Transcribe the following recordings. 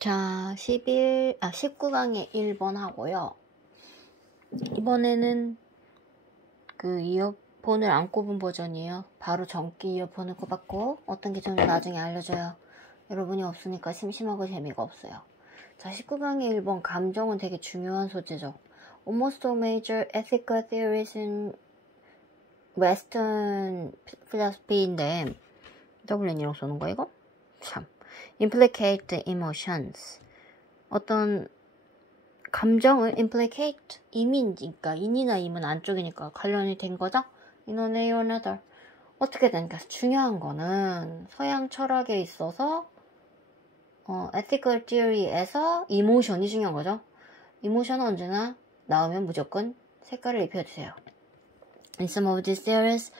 자, 19강의 1번 하고요. 이번에는 그 이어폰을 안 꼽은 버전이에요. 바로 전기 이어폰을 꼽았고, 어떤 게 좋은지 나중에 알려줘요. 여러분이 없으니까 심심하고 재미가 없어요. 자, 19강의 1번 감정은 되게 중요한 소재죠. Almost all major ethical theories in Western philosophy인데, WN이라고 써놓은 거야, 이거? 참. Implicate the emotions. 어떤 감정을 implicate, 임이니까, 인이나 임은 안쪽이니까 관련이 된 거죠? In one way or another. 어떻게 되니까 중요한 거는 서양 철학에 있어서 ethical theory에서 emotion이 중요한 거죠. emotion은 언제나 나오면 무조건 색깔을 입혀주세요. In some of these theories,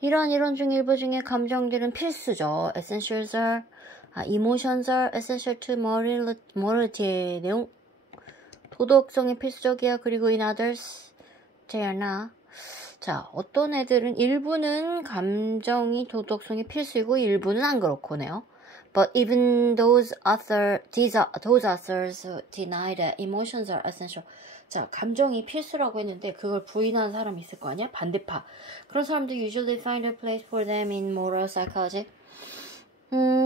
이런 이론 중 일부 중에 감정들은 필수죠. Essentials are, emotions are essential to morality의 내용. 도덕성이 필수적이야. 그리고 in others, they are not. 자, 어떤 애들은 일부는 감정이 도덕성이 필수이고 일부는 안 그렇고네요. But even those authors deny that emotions are essential. 자, 감정이 필수라고 했는데 그걸 부인하는 사람이 있을 거 아니야? 반대파. 그런 사람들 usually find a place for them in moral psychology.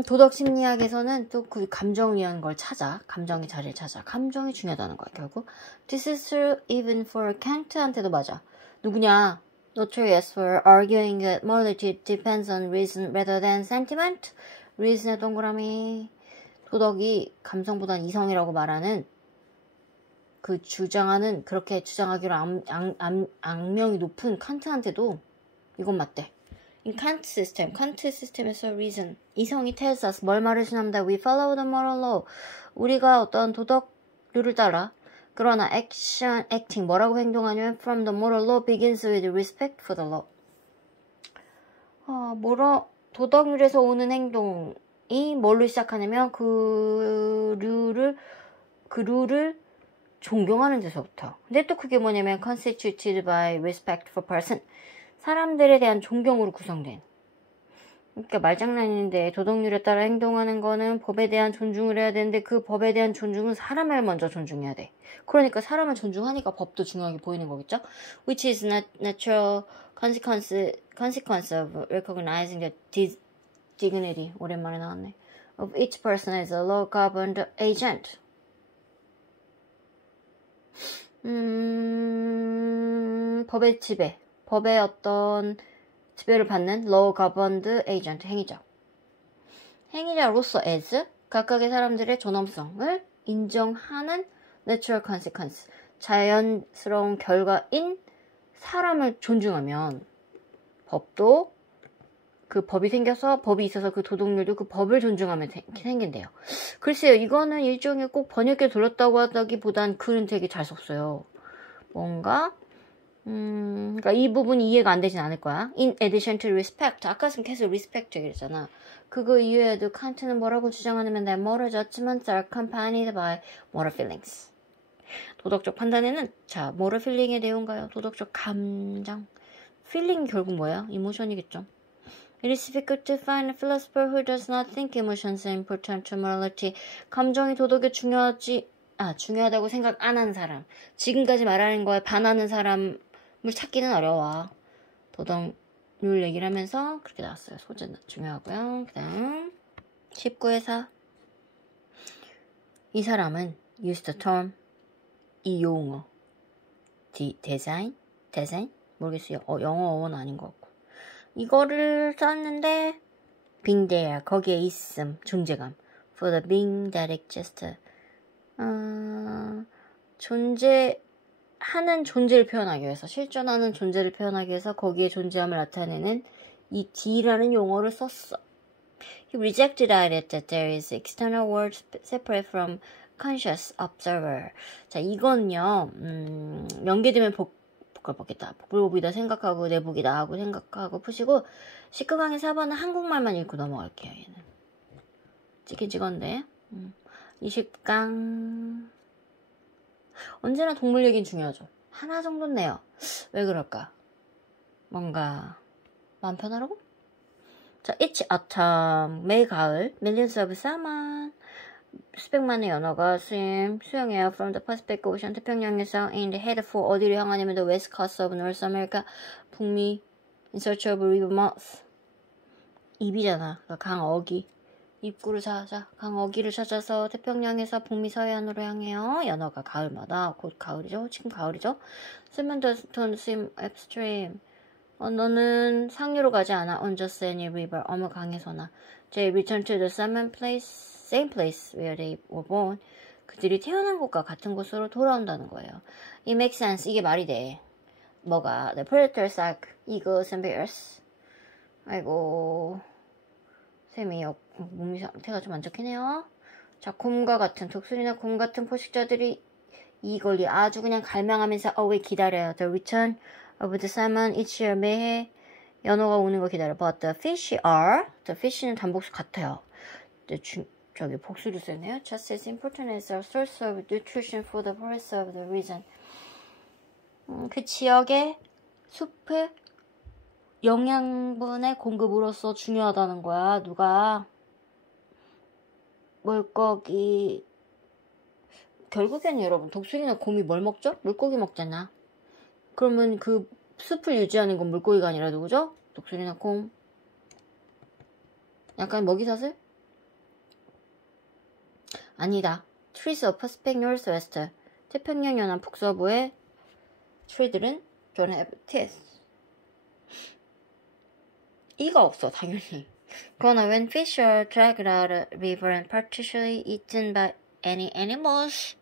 도덕 심리학에서는 또 그 감정이라는 걸 찾아. 감정의 자리를 찾아. 감정이 중요하다는 거야, 결국. This is true even for Kant한테도 맞아. 누구냐? Notorious for arguing that morality depends on reason rather than sentiment. reason의 동그라미. 도덕이 감성보단 이성이라고 말하는 그 주장하는, 그렇게 주장하기로 악명이 높은 칸트한테도 이건 맞대. In Kant system, 칸트 시스템에서 reason, 이성이 tells us 뭘 말해주는데 we follow the moral law. 우리가 어떤 도덕률을 따라. 그러나 acting, 뭐라고 행동하냐면 from the moral law begins with respect for the law. 도덕률에서 오는 행동이 뭘로 시작하냐면 그 룰을 존경하는 데서부터. 근데 또 그게 뭐냐면 constituted by respect for person. 사람들에 대한 존경으로 구성된. 그러니까 말장난인데 도덕률에 따라 행동하는 거는 법에 대한 존중을 해야 되는데 그 법에 대한 존중은 사람을 먼저 존중해야 돼. 그러니까 사람을 존중하니까 법도 중요하게 보이는 거겠죠? Which is natural consequence of recognizing the dignity, 오랜만에 나왔네, of each person as a law-governed agent. 법의 지배, 법의 어떤 지배를 받는 law-governed agent, 행위자로서 as 각각의 사람들의 존엄성을 인정하는 natural consequence, 자연스러운 결과인 사람을 존중하면 법도 그 법이 생겨서 법이 있어서 그 도덕률도 그 법을 존중하면 생긴대요. 글쎄요, 이거는 일종의 꼭 번역기를 돌렸다고 하다기보단 글은 되게 잘 썼어요. 뭔가 그러니까 이 부분이 이해가 안 되진 않을 거야. In addition to respect, 아까는 계속 respect 얘기했잖아. 그거 이외에도 칸트는 뭐라고 주장하냐면 that moral judgments are accompanied by moral feelings. 도덕적 판단에는 자, moral feeling의 내용가요. 도덕적 감정. feeling 결국 뭐야? emotion이겠죠. It is difficult to find a philosopher who does not think emotions are important to morality. 감정이 도덕에 중요하다고 생각 안 하는 사람. 지금까지 말하는 거에 반하는 사람을 찾기는 어려워. 도덕률 얘기를 하면서 그렇게 나왔어요. 소재 중요하고요. 그 다음 19회사. 이 사람은 use the term, 이 용어, design? 모르겠어요. 영어 어원 아닌 것 같고. 이거를 썼는데 being there, 거기에 있음, 존재감. For the being that exists. 존재하는 존재를 표현하기 위해서, 실존하는 존재를 표현하기 위해서 거기에 존재함을 나타내는 이 D라는 용어를 썼어. He rejected the idea that there is external world separate from conscious observer. 자, 이건요, 연계되면 복잡하겠다. 복불복이다 생각하고 내복이다 하고 생각하고 푸시고 19강의 4번은 한국말만 읽고 넘어갈게요. 얘는 찍긴 찍었는데 20강 언제나 동물 얘기는 중요하죠. 하나 정도는 내요. 왜 그럴까? 뭔가 마음 편하라고? 자, Each autumn, 매 가을, millions of salmon, 수백만의 연어가 수영해요. From the Pacific Ocean, 태평양에서 and head for 어디를 향하냐면 the west coast of North America, 북미 in search of river mouth. 입이잖아. 그러니까 강어기. 입구를 찾아. 강어기를 찾아서 태평양에서 북미 서해안으로 향해요. 연어가 가을마다. 곧 가을이죠. 지금 가을이죠. Salmon don't swim upstream. 너는 상류로 가지 않아. On just any river. 어느 강에서나. They return to the same place where they were born. 그들이 태어난 곳과 같은 곳으로 돌아온다는 거예요. It makes sense. 이게 말이 돼. 뭐가? The predators like eagles and bears. 아이고. 쌤이 몸이 상태가 좀 안 좋긴 해요. 자, 곰과 같은 독수리나 곰 같은 포식자들이 이걸 아주 그냥 갈망하면서 왜 기다려요. The return of the salmon each year. 매해 연어가 오는 거 기다려. But the fish는 단복수 같아요. 저기 복수를 쓰네요. Just as important as a source of nutrition for the rest of the region. 그 지역의 숲의 영양분의 공급으로서 중요하다는 거야. 누가? 물고기. 결국에는 여러분 독수리나 곰이 뭘 먹죠? 물고기 먹잖아. 그러면 그 숲을 유지하는 건 물고기가 아니라 누구죠? 독수리나 곰. 약간 먹이사슬? 아니다. Trees of Pacific Northwest. 태평양 연안 북서부의 tree들은 don't have teeth. 이가 없어, 당연히. 그러나 when fish are dragged out of river and partially eaten by any animals,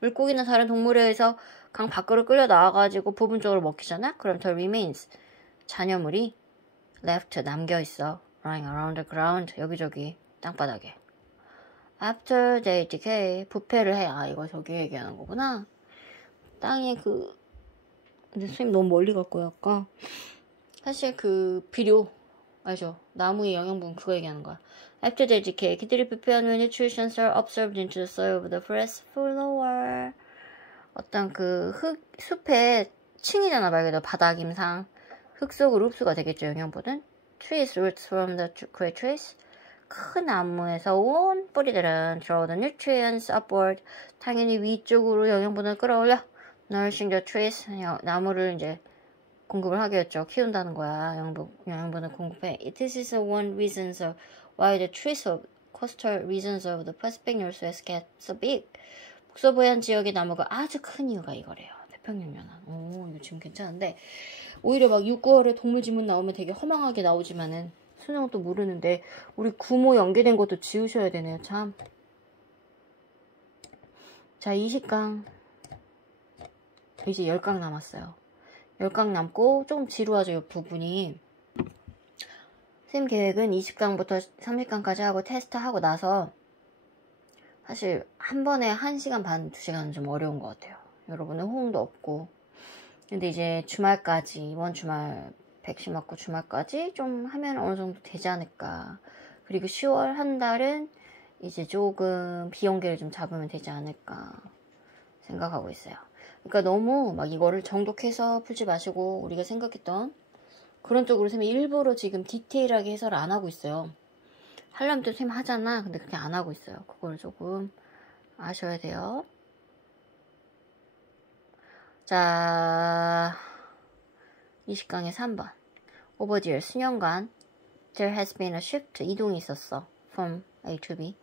물고기나 다른 동물에 의해서 강 밖으로 끌려 나와가지고 부분적으로 먹히잖아? 그럼 the remains, 잔여물이 left, 남겨있어. lying around the ground, 여기저기 땅바닥에. After they decay, 부패를 해. 이거 저기 얘기하는 거구나. 땅에 근데 선생님 너무 멀리 갔고요, 아까. 사실 비료, 알죠? 나무의 영양분, 그거 얘기하는 거야. After they decay, 그들이 부패한 후에 nutrients are absorbed into the soil of the forest floor. 어떤 숲의 층이잖아, 말 그대로 바닥임상. 흙 속으로 흡수가 되겠죠, 영양분은. Trees roots from the great trees. 큰 나무에서 온 뿌리들은 draw the nutrients upward. 당연히 위쪽으로 영양분을 끌어올려. Nourishing the trees. 나무를 이제 공급을 하겠죠. 키운다는 거야. 영양분을 공급해. This is one reason why the trees of coastal regions of the Pacific Northwest get so big. 북서부해안 지역의 나무가 아주 큰 이유가 이거래요. 태평양 연안. 이거 지금 괜찮은데 오히려 막 6, 9월에 동물 지문 나오면 되게 허망하게 나오지만은 수능은 또 모르는데 우리 구모 연계된 것도 지우셔야 되네요. 참. 자, 20강 이제 10강 남았어요. 10강 남고 조금 지루하죠, 이 부분이. 쌤 계획은 20강부터 30강까지 하고 테스트하고 나서 사실 한 번에 1시간 반, 2시간은 좀 어려운 것 같아요. 여러분의 호응도 없고. 근데 이제 주말까지, 이번 주말 백신 맞고 주말까지 좀 하면 어느 정도 되지 않을까. 그리고 10월 한 달은 이제 조금 비연계를 좀 잡으면 되지 않을까 생각하고 있어요. 그러니까 너무 막 이거를 정독해서 풀지 마시고 우리가 생각했던 그런 쪽으로 쌤이 일부러 지금 디테일하게 해설을 안 하고 있어요. 하려면 또 쌤 하잖아. 근데 그냥 안 하고 있어요. 그걸 조금 아셔야 돼요. 자, 20강의 3번. Over the years, 수년간 there has been a shift, 이동이 있었어. From A to B.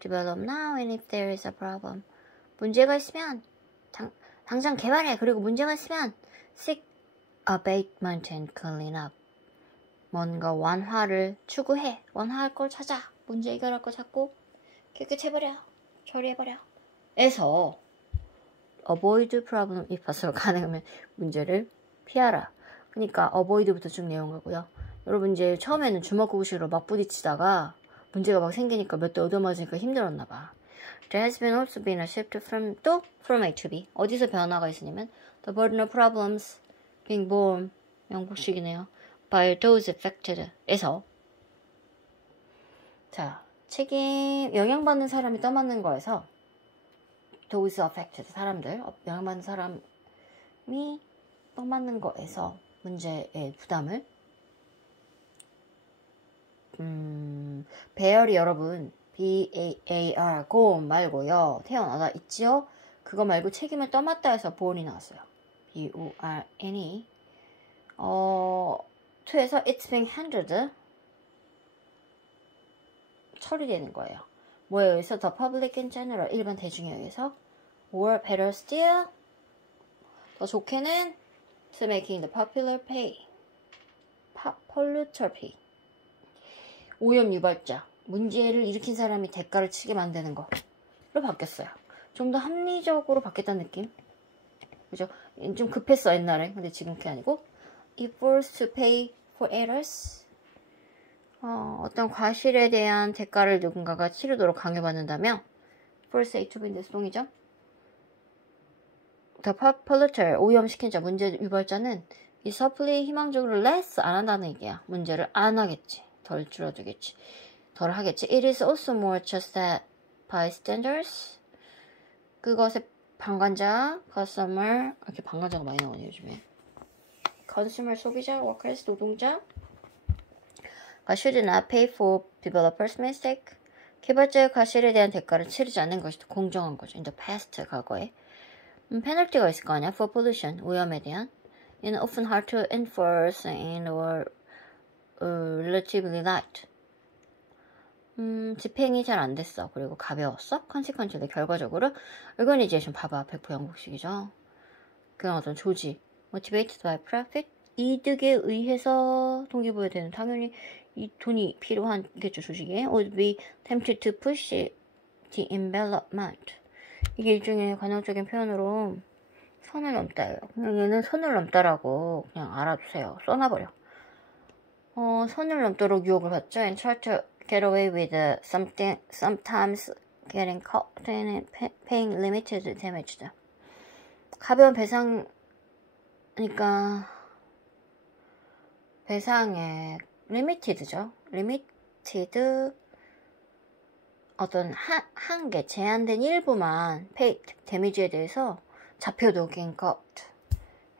Develop now and if there is a problem. 문제가 있으면 당장 개발해. 그리고 문제가 있으면 seek abatement and clean up. 뭔가 완화를 추구해. 완화할 걸 찾아. 문제 해결할 걸 찾고 깨끗해버려. 처리해버려. 에서 avoid problem if possible. 가능하면 문제를 피하라. 그러니까 avoid부터 쭉 내용 가고요. 여러분 이제 처음에는 주먹구구식으로 막 부딪히다가 문제가 막 생기니까 몇 대 얻어맞으니까 힘들었나 봐. There has been also been a shift from A to B. 어디서 변화가 있으냐면 the burden of problems being borne, 영국식이네요. by those affected 에서 자, 영향받는 사람이 떠맡는 거에서 those affected 사람들, 영향받는 사람이 떠맡는 거에서 문제의 부담을 배열이 여러분 B-A-A-R, born 말고요. 태어나다 있지요? 그거 말고 책임을 떠맡다 해서 born이 나왔어요. B-O-R-N-E. to에서 it's being handled. 처리되는 거예요. 뭐에 의해서? the public in general, 일반 대중에 의해서. or better still, 더 좋게는 to making the popular pay. polluter pay. 오염 유발자, 문제를 일으킨 사람이 대가를 치게 만드는 거로 바뀌었어요. 좀 더 합리적으로 바뀌었다는 느낌. 그죠? 좀 급했어 옛날에. 근데 지금 그게 아니고 it forced to pay for errors. 어떤 과실에 대한 대가를 누군가가 치르도록 강요받는다면 force A to B인데 수동이죠. The polluter, 오염시킨 자, 문제 유발자는 이 서플리 희망적으로 less 안 한다는 얘기야. 문제를 안 하겠지. 덜 줄어들겠지. 덜 하겠지. It is also more just that bystanders. 그것의 방관자, consumer, 이렇게 방관자가 많이 나오네 요즘에. consumer 소비자, workers 노동자. should not pay for developers' mistake. 개발자의 과실에 대한 대가를 치르지 않는 것이 더 공정한 거죠. In the past, 과거에. 페널티가 있을 거 아니야. For pollution, 오염에 대한. And often hard to enforce and or relatively light. 집행이 잘 안 됐어. 그리고 가벼웠어. consequently, 결과적으로. organization, 봐봐. 100% 영국식이죠. 그런 어떤 조직. motivated by profit. 이득에 의해서 동기부여 되는, 당연히 이 돈이 필요하겠죠, 조직에. would be tempted to push the envelopment. 이게 일종의 관용적인 표현으로 선을 넘다예요. 그냥 얘는 선을 넘다라고 그냥 알아두세요. 써놔버려. 선을 넘도록 유혹을 받죠. and try to get away with something, sometimes getting caught and paying limited damage. 가벼운 배상, 그러니까 배상의 limited죠. limited, 어떤 한계, 제한된 일부만 데미지에 대해서 잡혀도 getting caught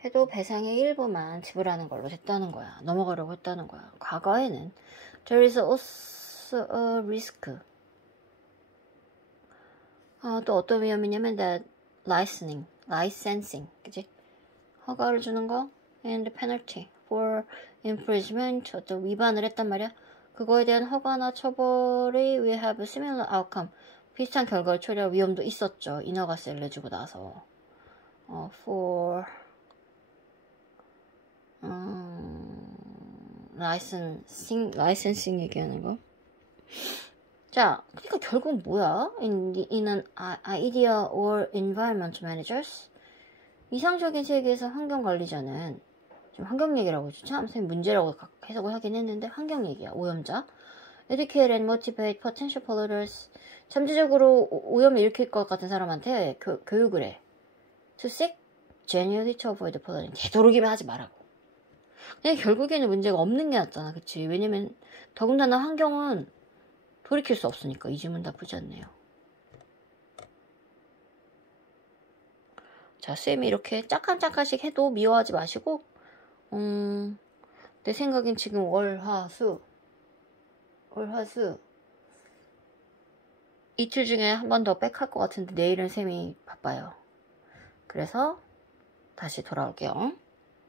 해도 배상의 일부만 지불하는 걸로 됐다는 거야. 넘어가려고 했다는 거야. 과거에는 there is also a risk. 또 어떤 위험이냐면 that licensing, 그치? 허가를 주는 거 and penalty for infringement, 어떤 위반을 했단 말이야. 그거에 대한 허가나 처벌이 we have similar outcome, 비슷한 결과를 초래할 위험도 있었죠. 인허가세를 내주고 나서. for 라이센싱 얘기하는 거. 자, 그러니까 결국 뭐야? in an idea or environment managers, 이상적인 세계에서 환경 관리자는, 지금 환경 얘기라고 했죠. 참 선생님 문제라고 해석을 하긴 했는데 환경 얘기야. 오염자. educate and motivate potential polluters, 잠재적으로 오염을 일으킬 것 같은 사람한테 교육을 해. to seek genuinely to avoid polluting, 되도록이면 하지 말라고. 근데 결국에는 문제가 없는 게 낫잖아. 그치? 왜냐면 더군다나 환경은 돌이킬 수 없으니까. 이 질문 나쁘지 않네요. 자, 쌤이 이렇게 짝짝씩 해도 미워하지 마시고, 내 생각엔 지금 월화수 이틀 중에 한 번 더 빽할 것 같은데 내일은 쌤이 바빠요. 그래서 다시 돌아올게요.